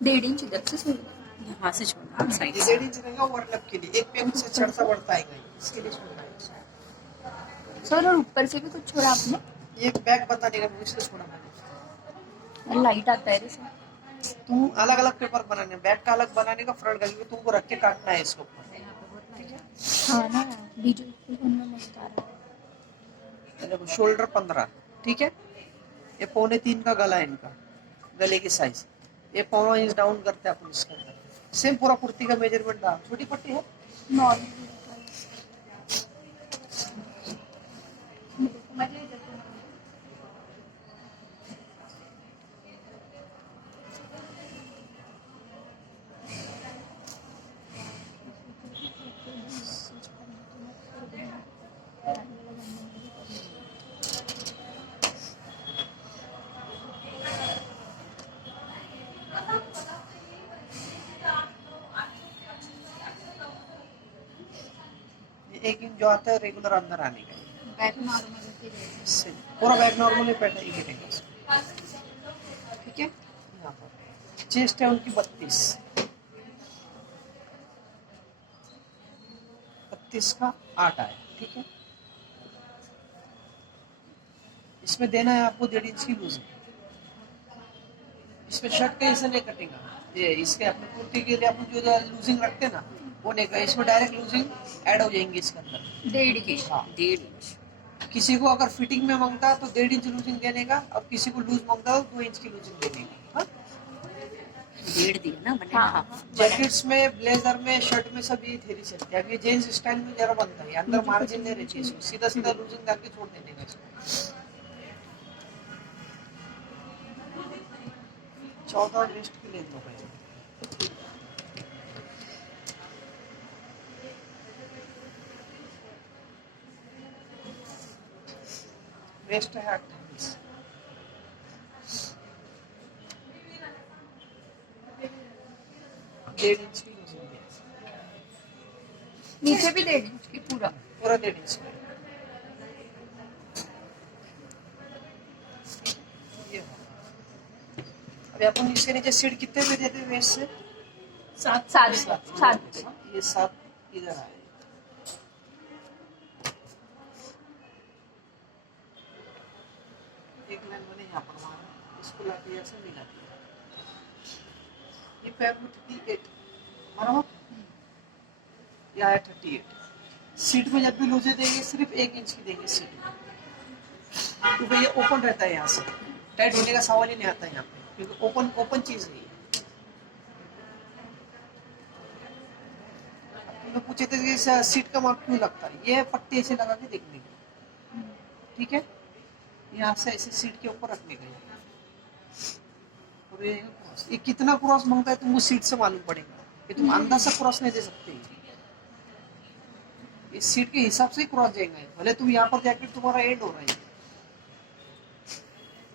1.5 inch इधर से छोड़ दो। यहाँ से छोड़ना साइड ये से। 1.5 इंच रहेगा ओवरलैप के लिए, एक पेन से चढ़ता बढ़ता आएगा, इसके लिए छोड़ना है। सर और ऊपर से भी कुछ छोड़ा आपने? ये एक बैग बताने का इसलिए छोड़ा मैंने। लाइट आता है सर। तू अलग अलग पेपर बनाने, बैक का अलग बनाने का, फ्रंट का, क्योंकि तुमको रख के काटना है इसको, ठीक है। हाँ ना, बीजू में मस्त आ रहा है। देखो शोल्डर 15, ठीक है। ये 2.25 का गला है इनका, गले की साइज। ये 1.25 इंच डाउन करते हैं अपन इसके अंदर। सेम पूरा कुर्ती का मेजरमेंट डाल, छोटी पट्टी है नॉर्मल। ये 1 इंच जो आता है रेगुलर अंदर आने का, बैक नॉर्मल इससे पूरा बैक नॉर्मल पैटर्न ही गिरेगा इसमें, ठीक है। यहाँ पर चेस्ट है उनकी 32 का 8 आया, ठीक है। इसमें देना है आपको 1.5 इंच की लूजिंग। इसमें शर्ट के ऐसे नहीं कटेगा, ये इसके अपने कुर्ती के लिए अपन जो लूजिंग रखते हैं ना, वो नहीं का, इसमें डायरेक्ट लूजिंग ऐड हो जाएंगी इसके अंदर। 1.5 इंच। हाँ, 1.5 इंच। किसी को अगर फिटिंग में मांगता है तो 1.5 इंच लूजिंग देने का, और किसी को लूज मांगता है तो 2 इंच की लूजिंग देने का। हाँ? 1.5 दिया ना, 1.5 हाँ, हाफ। जैकेट्स में, ब्लेजर में, शर्ट में सब ये थेरी चलती है। अब ये जेंट्स स्टाइल में जरा बनता है, अंदर मार्जिन नहीं रहती है, सीधा सीधा लूजिंग डाल के छोड़ देने का इसको। 14 वेस्ट की लेंथ हो गई। वेस्ट है 28। डेढ़ इंच की लूजिंग है, नीचे भी 1.5 इंच की पूरा। पूरा 1.5 इंच का। ये अभी अपन इसके नीचे सीट कितने पे देते हैं वेस्ट से? 7। ये 7 इधर आए, एक लाइन बने यहाँ पर मारा, इसको लाके ऐसे मिला दिया। ये पैर में 38 बराबर, ये आया 38। सीट में जब भी लूजे देंगे सिर्फ 1 इंच की देंगे सीट में, क्योंकि ये ओपन रहता है, यहाँ से टाइट होने का सवाल ही नहीं आता है यहाँ पे, क्योंकि ओपन चीज है ये। तो पूछे थे कि सीट का माप क्यों लगता है, ये पट्टी ऐसे लगा के देखने की, ठीक है। यहाँ से ऐसे सीट के ऊपर रखने का, और ये कितना क्रॉस मांगता है तुमको सीट से मालूम पड़ेगा, कि तुम अंदर से क्रॉस नहीं दे सकते। इस सीट के हिसाब से ही क्रॉस जाएगा, भले तुम यहाँ पर जैकेट तुम्हारा एंड हो रहा है,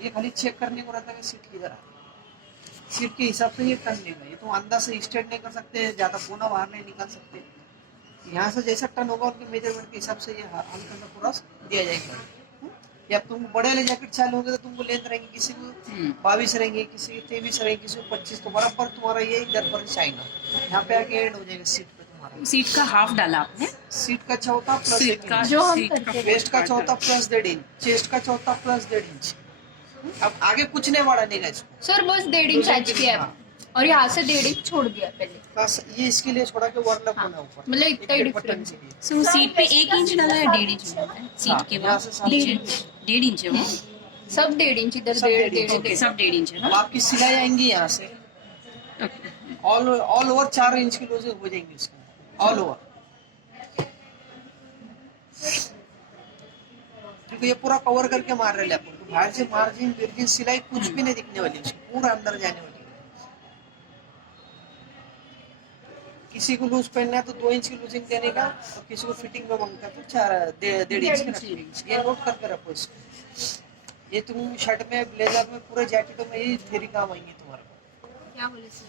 ये खाली चेक करने को रहता है कि सीट किधर आ रही है, सीट के हिसाब से ये टर्न लेगा। ये तुम अंदर से स्ट्रेट नहीं कर सकते, ज्यादा कोना बाहर नहीं निकाल सकते। यहाँ से जैसा टर्न होगा उनके मेजरमेंट के हिसाब से ये हल्का सा क्रॉस दिया जाएगा। या तुम बड़े वाले जैकेट चालू होंगे तो तुमको लेंथ रहेंगी, किसी को 22 रहेंगी, किसी की 23 रहेंगी, किसी को 25, तो बराबर तुम्हारा ये इधर पर आएगा, यहाँ पे आके एंड हो जाएगा सीट पे तुम्हारा। सीट का हाफ डाला आपने? सीट का चौथा प्लस सीट का, जो हम सीट का वेस्ट का चौथा प्लस 1.5 इंच, चेस्ट का चौथा प्लस 1.5 इंच। अब आगे कुछ नहीं बढ़ाने का इसको सर बस 1.5 इंच आज किया है, और यहाँ से 1.5 इंच छोड़ दिया पहले। बस ये इसके लिए छोड़ा कि वर्नअप होना ऊपर, मतलब इतना ही एक बटन डिफरेंस। के लिए। सो सीट पे 1 इंच डाला है, 1.5 इंच डाला है सीट के यहाँ बाद से सात नीचे? इंच। 1.5 इंच है वो, सब 1.5 इंच इधर, सब 1.5 1.5 सब 1.5 इंच है अब ना। आपकी सिलाई आएंगी यहाँ से, ऑल ओवर 4 इंच की लूजिंग हो जाएंगी इसको, ऑल ओवर, क्योंकि ये पूरा कवर करके मार रहे हैं अपन, तो बाहर से मार्जिन विर्जिन सिलाई कुछ भी नहीं दिखने वाली, उसको पूरा अंदर जाने वाली है। किसी को लूज पहनना है तो 2 इंच की लूजिंग देने का, और किसी को फिटिंग में मांगता है तो 1.5 इंच की रखने का। ये नोट करके रखो इसको, ये तुम शर्ट में, ब्लेजर में, पूरे जैकेटों में ये थेरी काम आएंगे तुम्हारे। क्या बोले सर?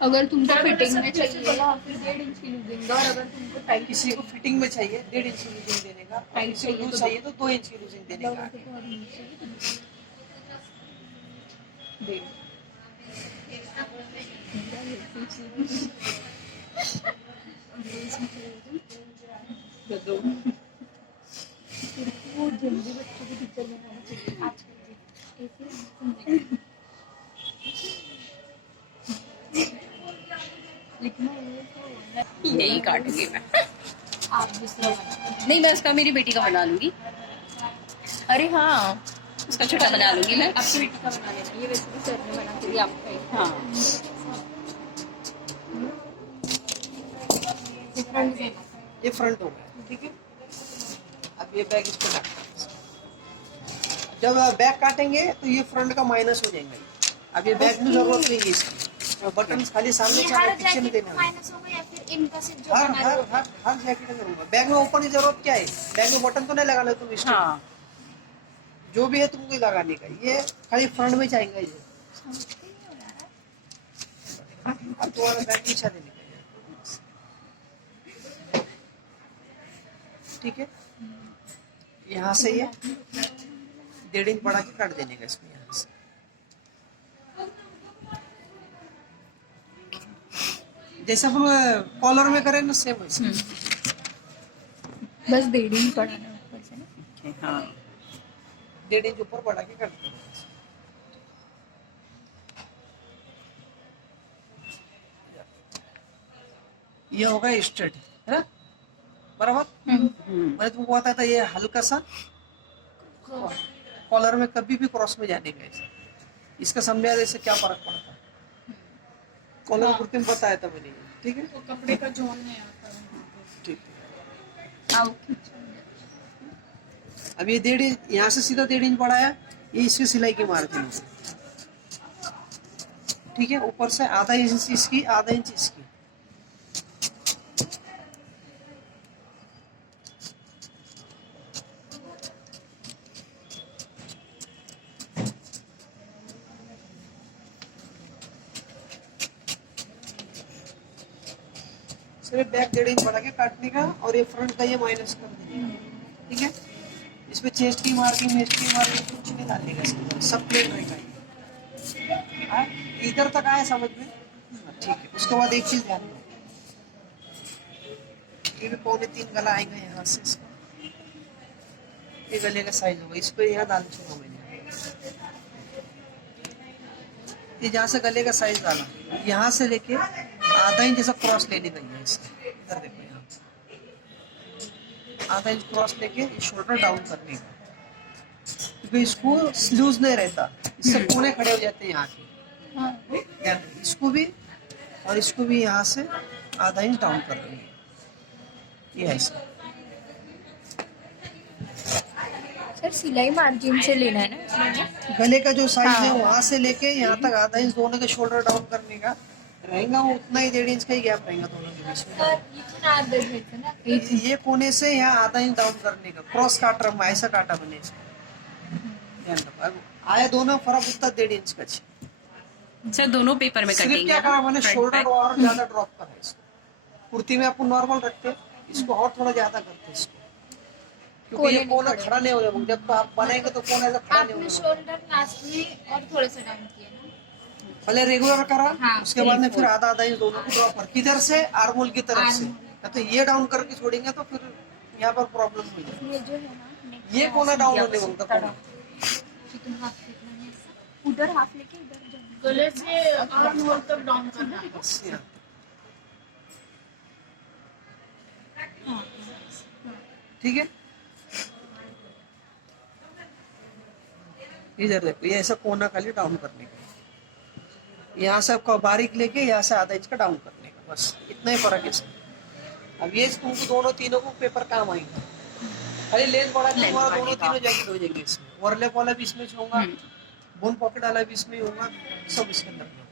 अगर तुमको फिटिंग में चाहिए फिर 1.5 इंच की लूजिंग दो, और अगर तुमको टाइट किसी को फिटिंग में चाहिए 1.5 इंच की लूजिंग देने का, और किसी को लूज चाहिए तो 2 इंच की लूजिंग देने का। वो जल्दी बच्चों को टीचर बनाना चाहिए आजकल के ऐसे लिखना यही काटूंगी मैं। आप दूसरा बना नहीं, मैं उसका मेरी बेटी का बना लूंगी। अरे हाँ, उसका छोटा बना लूंगी मैं। आपकी बेटी का बना लेना, ये वैसे भी सर ने बना के दिया आपका ही। हाँ, डिफरेंट है। ये फ्रंट हो गया, ठीक है। अब ये बैक इसको काटना है। जब बैक काटेंगे तो ये फ्रंट का माइनस हो जाएंगे। अब ये बैक में जरूरत नहीं है इसकी, बटन खाली सामने ये से हर पीछे नहीं जैकेट देना में है। माइनस होगा या फिर इनका सिर्फ जो हर बना हर है हर हर जैकेट में करूंगा। बैग में ओपन की जरूरत क्या है? बैग में बटन तो नहीं लगाना तुम इसको। हाँ, जो भी है तुमको ही लगाने का, ये खाली फ्रंट में चाहेंगे ये। अब तुम्हारा बैग पीछा देने का है। ठीक है, यहाँ से ये 1.5 इंच बढ़ा के काट देने का इसमें यहाँ से। जैसे अपन कॉलर में करें ना, सेम वैसे। बस 1.5 इंच बढ़ाना ऊपर से ना। ओके, हाँ। 1.5 इंच ऊपर बढ़ा के काट देना। ये होगा स्ट्रेट, है ना, बराबर। मैंने तुमको बताया था ये हल्का सा कॉलर में कभी भी क्रॉस में जाने का ऐसा। इसका समझा इससे क्या फर्क पड़ता है। कॉलर कुर्ते में बताया था मैंने, ठीक है। तो कपड़े का जोन है आता है। ठीक है। आओ अब ये 1.5 इंच यहाँ से सीधा 1.5 इंच बढ़ाया, ये इसकी सिलाई की मार्जिन है, ठीक है। ऊपर से आधा इंच इसकी, आधा इंच इसकी। सिर्फ बैक 1.5 इंच बढ़ा के काटने का, और ये फ्रंट का ये माइनस कर देने का, ठीक है। इसमें चेस्ट की मार्किंग, वेस्ट की मार्किंग कुछ नहीं डालने का, इसके सब प्लेन रहेगा। हाँ, इधर तक आया समझ में? ठीक है। उसके बाद एक चीज ध्यान दो, ये भी 2.25 गला आएगा यहाँ से इसका। ये गले का साइज होगा, इस पे यहाँ डाल दूंगा मैंने। ये जहाँ से गले का साइज डाला, यहाँ से लेके आधा इंच जैसा क्रॉस लेने का है इसका। इधर देखो, यहाँ आधा इंच क्रॉस लेके शोल्डर डाउन करने का, क्योंकि इसको लूज नहीं रहता, इससे कोने खड़े हो जाते हैं यहाँ के। ध्यान रखिए, इसको भी और इसको भी यहाँ से आधा इंच डाउन कर देंगे, ये ऐसा। सर सिलाई मार्जिन से लेना है ना इसमें? गले का जो साइज है वहां से लेके यहाँ तक आधा इंच दोनों के शोल्डर डाउन करने का रहेगा, वो उतना ही 1.5 इंच का ही गैप रहेगा दोनों के बीच में। इथून अर्धे घ्यायचं ना. ये कोने से यहाँ आधा इंच डाउन करने का, क्रॉस काट रहा हूँ, ऐसा काटा मैंने इसको। ध्यान रखो, अब आया दोनों फर्क उतना 1.5 इंच का। सर दोनों पेपर में सिर्फ कटेंगे क्या करा मैंने, फ्रंट शोल्डर बैक। और ज्यादा ड्रॉप करा है इसको। कुर्ती में अपन नॉर्मल रखते हैं, इसको और थोड़ा ज्यादा करते हैं इसको, क्योंकि ये कोना खड़ा नहीं होगा। जब तो आप बनाएंगे तो कोना ऐसा खड़ा नहीं आपने होगा। शोल्डर लास्ट में और थोड़े से डाउन किया ना। पहले रेगुलर करा, हाँ, उसके बाद में फिर आधा आधा इंच दोनों को ड्रॉप कर, किधर से, आर्मोल की तरफ से। या तो ये डाउन करके छोड़ेंगे तो फिर यहाँ पर प्रॉब्लम हो जाएगी। ये जो है ना neck ये पे कोना ऐसे डाउन दिया होने हुआ मांगता है, कोना। इथून हाफ फेकना है ऐसा. उधर हाफ लेके इधर जाना. गले से आर्म होल तक डाउन करना है। बस यहाँ। ठीक है, इधर देखो, ये ऐसा कोना खाली डाउन करने का, यहाँ से आपका बारीक लेके यहाँ से आधा इंच का डाउन करने का, बस इतना ही फर्क है इसमें। अब ये तुमको दोनों तीनों को पेपर काम आएंगे, खाली लेंथ बढ़ा के तुम्हारा दोनों तीनों जैकेट हो जाएंगे इसमें। ओवरलैप वाला भी इसमें होगा, बोन पॉकेट वाला भी इसमें होगा, सब इसके अंदर होगा।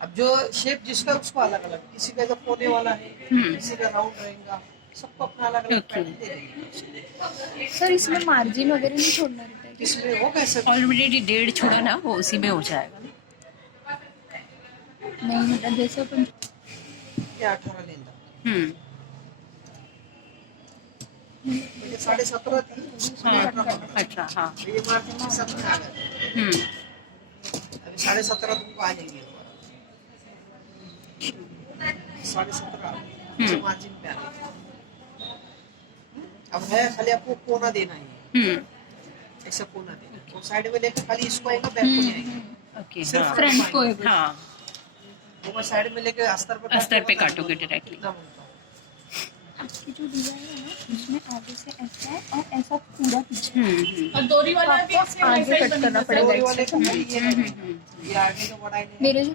अब जो शेप जिसका उसको अलग अलग, किसी का कोने वाला है, किसी का राउंड रहेगा, सबको अपना अलग अलग पैटर्न दे देंगे। सर इसमें मार्जिन वगैरह नहीं छोड़ना रहता है? इसमें वो कैसे ऑलरेडी 1.5 छोड़ा ना, वो उसी में हो जाएगा। नहीं मतलब जैसे अपन ये 18 लेंदा, हम्म, ये 17.5 थी, हाँ, 18, हाँ। ये मार्जिन के साथ में आ गया। हम्म, अभी 17.5 तुमको आ जाएंगे 17.5 मार्जिन पे आ जाएगी। अब है खाली आपको कोना देना है, ऐसा कोना देना और साइड में लेकर खाली इसको आएगा, बैक को नहीं आएगा। ओके सिर्फ हाँ फ्रंट को है बस। हाँ वो मैं साइड में लेकर अस्तर पे काटोगे डायरेक्टली। एकदम आपकी जो डिजाइन है ना उसमें आगे से ऐसा है और ऐसा पूरा पीछे और डोरी वाला भी आपको आगे कट करना पड़ेगा डोरी वाले extra। को ये आगे तो बड़ा ही नहीं है। मेरे जो